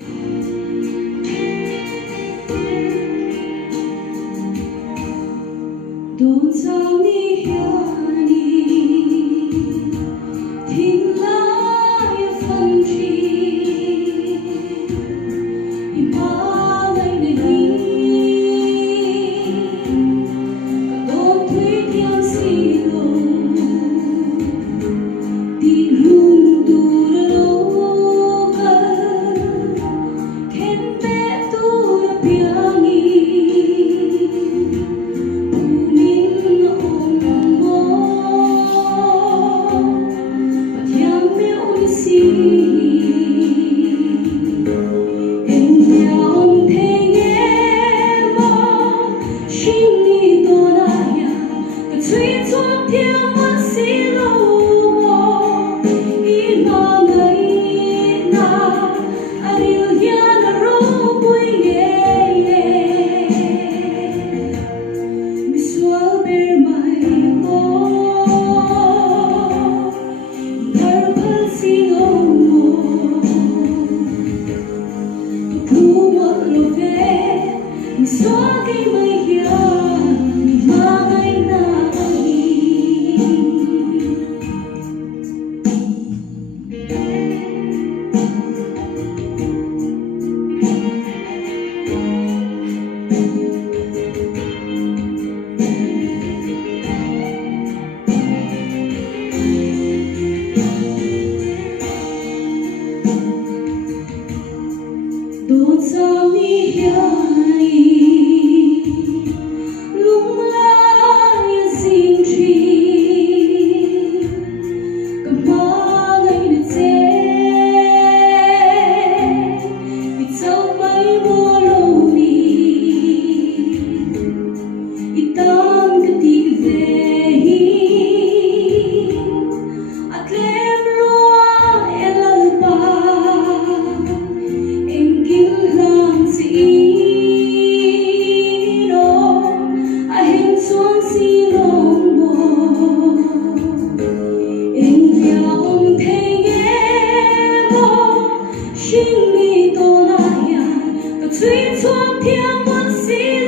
Don't tell me honey, thiên lai phân chi, ba ngày này cả đôi thủy thiên si lòng, tin hùng tu lâu cả, khen bé tu piangi. Xóa cái mây hiền mà ngày nào Don't tell me here. Hãy subscribe cho kênh Ghiền Mì Gõ để không bỏ lỡ những video hấp dẫn.